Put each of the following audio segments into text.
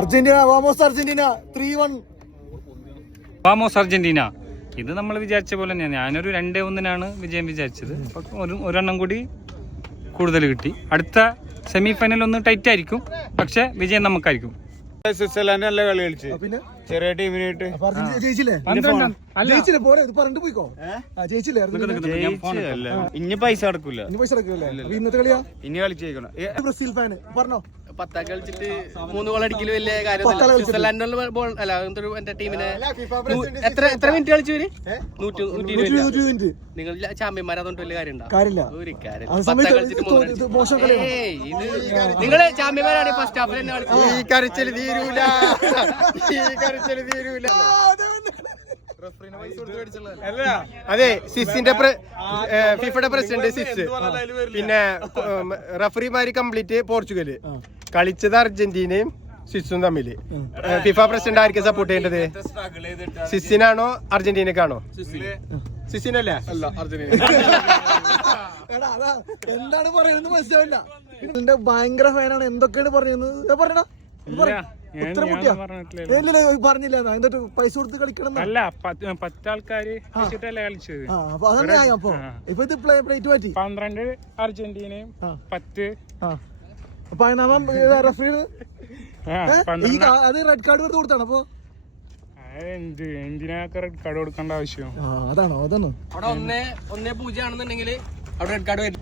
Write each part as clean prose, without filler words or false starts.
Argentina വാമോസ് Argentina 3-1 വാമോസ് Argentina. ഇത് നമ്മൾ വിചാരിച്ച പോലെ തന്നെയാണ്. ഞാനൊരു 2-1 വിജയം വിചാരിച്ചത്. ഒരെണ്ണം കൂടി കൂടുതൽ കിട്ടി. അടുത്ത സെമി ഫൈനൽ ഒന്ന് ടൈറ്റ് ആയിരിക്കും, പക്ഷെ വിജയം നമുക്കായിരിക്കും. സ്വിറ്റ്സർലാൻഡ് നല്ല കളി കളിച്ചു, ചെറിയ ടീമിനായിട്ട്. ഇനി പൈസ അടക്കൂല, ഇന്നത്തെ കളിയാ. ഇനി കളിച്ചേക്കണം. ബ്രസീൽ ഫാന് പറഞ്ഞോ, 10 കളിച്ചിട്ട് 3 ഗോൾ അടിക്കല് വലിയ കാര്യം. സ്വിറ്റ്സർലാൻഡിനുള്ള എന്റെ ടീമിനെ എത്ര മിനിറ്റ് കളിച്ചു? 120 മിനിറ്റ്. നിങ്ങൾ ചാമ്പ്യന്മാരാതുകൊണ്ട് വലിയ കാര്യമില്ല. ഒരു കാര്യം നിങ്ങള് ചാമ്പ്യന്മാരാണ്. ഫസ്റ്റ് ഹാഫിൽ തന്നെ കളിച്ചു. ഈ കരച്ചില് തീരൂല, ഈ കരച്ചില് തീരൂല. അതെ, സിസിന്റെ ഫിഫയുടെ പ്രസിഡന്റ് സിസ്, പിന്നെ റഫറിമാര് കംപ്ലീറ്റ് പോർച്ചുഗല്. കളിച്ചത് അർജന്റീനയും സ്വിസും തമ്മില്. ഫിഫ പ്രസിഡന്റ് ആയിരിക്കും സപ്പോർട്ട് ചെയ്യേണ്ടത്? സിസിനാണോ അർജന്റീനക്കാണോ? സിസിനല്ലേ? അല്ല, അർജന്റീന. എന്താണ് പറയുന്നത് മനസ്സിലാവില്ല. എന്റെ ഭയങ്കര ഫാനാണ്. എന്തൊക്കെയാണ് പറയുന്നത്? പറഞ്ഞ പറഞ്ഞില്ല. എന്നിട്ട് പൈസ കൊടുത്ത് കളിക്കണം അല്ല, 10 ആൾക്കാര് കളിച്ചത്. അപ്പൊ അതന്നെ അപ്പൊ ഇപ്പൊ ഇത് പ്ലേറ്റ് മാറ്റി. 12 അർജന്റീനയും 10 അത് റെഡ് കാർഡ് വെറുതെ കൊടുത്താണ്. അപ്പൊ എന്തിനൊക്കെ റെഡ് കാർഡ് കൊടുക്കേണ്ട ആവശ്യം? അതാണോ? അവിടെ 1-0 ആണെന്നുണ്ടെങ്കിൽ അവിടെ റെഡ് കാർഡ് വരും.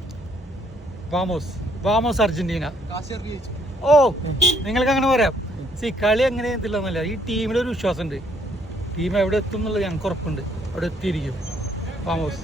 വാമോസ് അർജന്റീന. ഓ, നിങ്ങൾക്ക് അങ്ങനെ പറയാം. കളി അങ്ങനെ എന്തില്ലെന്നല്ല, ഈ ടീമിലൊരു വിശ്വാസമുണ്ട്. ടീം എവിടെ എത്തും എന്നുള്ളത് ഞങ്ങൾക്ക് ഉറപ്പുണ്ട്. അവിടെ എത്തിയിരിക്കും. വാമോസ്.